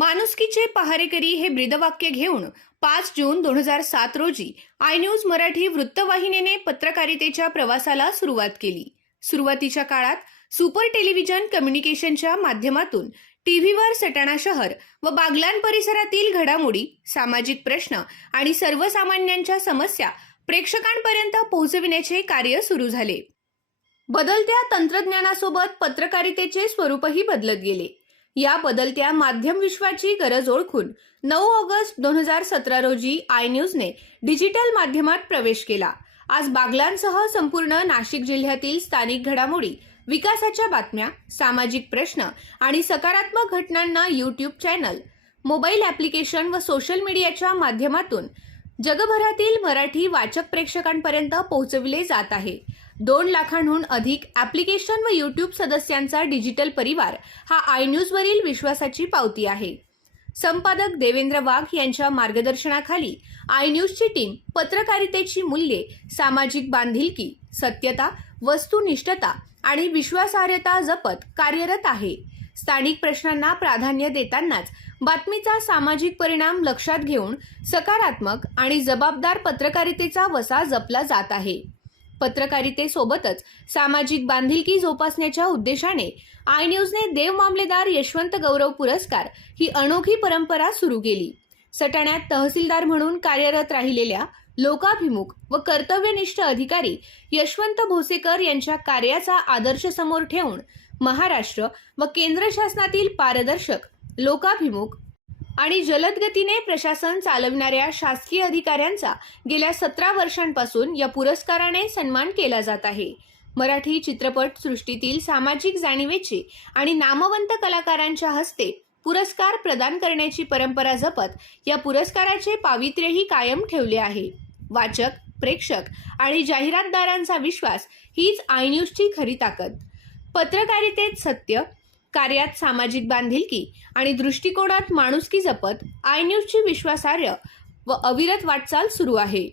माणुसकीचे पहारेकरी हे ब्रीदवाक्य घेऊन 5 जून 2007 रोजी आय न्यूज मराठी वृत्तवाहिनीने पत्रकारितेच्या प्रवासाला सुरुवात केली। सुरुवातीच्या काळात सुपर टेलिव्हिजन कम्युनिकेशनच्या माध्यमातून टीव्हीवर सटाणा शहर व बागलाण परिसरातील घडामोडी, सामाजिक प्रश्न आणि सर्वसामान्यांच्या समस्या प्रेक्षकांपर्यंत पोहोचविण्याचे कार्य सुरू झाले। बदलत्या तंत्रज्ञानासोबत पत्रकारितेचे स्वरूपही बदलत गेले। या बदलत्या माध्यम विश्वाची गरज ओळखून 9 ऑगस्ट 2017 रोजी आय न्यूजने डिजिटल माध्यमात प्रवेश केला। आज बागलाणसह संपूर्ण नाशिक जिल्ह्यातील स्थानिक घडामोडी, विकासाच्या बातम्या, सामाजिक प्रश्न आणि सकारात्मक घटनांना यूट्यूब चॅनल, मोबाईल ॲप्लिकेशन व सोशल मीडियाच्या माध्यमातून जगभरातील मराठी वाचक प्रेक्षकांपर्यंत पोहोचविले जात आहे। 2 लाखांहून अधिक ॲप्लिकेशन व यूट्यूब सदस्यांचा डिजिटल परिवार हा आय न्यूजवरील विश्वासाची पावती आहे। संपादक देवेंद्र वाघ यांच्या मार्गदर्शनाखाली आय न्यूजची टीम पत्रकारितेची मूल्ये, सामाजिक बांधिलकी, सत्यता, वस्तुनिष्ठता आणि विश्वासार्हता जपत कार्यरत आहे। स्थानिक प्रश्नांना प्राधान्य देतानाच बातमीचा सामाजिक परिणाम लक्षात घेऊन सकारात्मक आणि जबाबदार पत्रकारितेचा वसा जपला जात आहे। पत्रकारितेसोबतच सामाजिक बांधिलकी जोपासण्याच्या उद्देशाने आय न्यूजने देव मामलेदार यशवंत गौरव पुरस्कार ही अनोखी परंपरा सुरू केली। सटाण्यात तहसीलदार म्हणून कार्यरत राहिलेल्या लोकाभिमुख व कर्तव्यनिष्ठ अधिकारी यशवंत भोसेकर यांच्या कार्याचा आदर्श समोर ठेवून महाराष्ट्र व केंद्र शासनातील पारदर्शक, लोकाभिमुख आणि जलद गतीने प्रशासन चालविणाऱ्या शासकीय अधिकाऱ्यांचा गेल्या 17 वर्षांपासून या पुरस्काराने सन्मान केला जात आहे। मराठी चित्रपट सृष्टीतील सामाजिक जाणीवेचे आणि नामवंत कलाकारांच्या हस्ते पुरस्कार प्रदान करण्याची परंपरा जपत या पुरस्काराचे पावित्र्यही कायम ठेवले आहे। वाचक, प्रेक्षक आणि जाहिरातदारांचा विश्वास हीच आय न्यूजची खरी ताकद। पत्रकारितेत सत्य, कार्यात सामाजिक बांधिलकी आणि दृष्टिकोनात माणुसकी जपत आय न्यूजची विश्वासार्ह व अविरत वाटचाल सुरू आहे।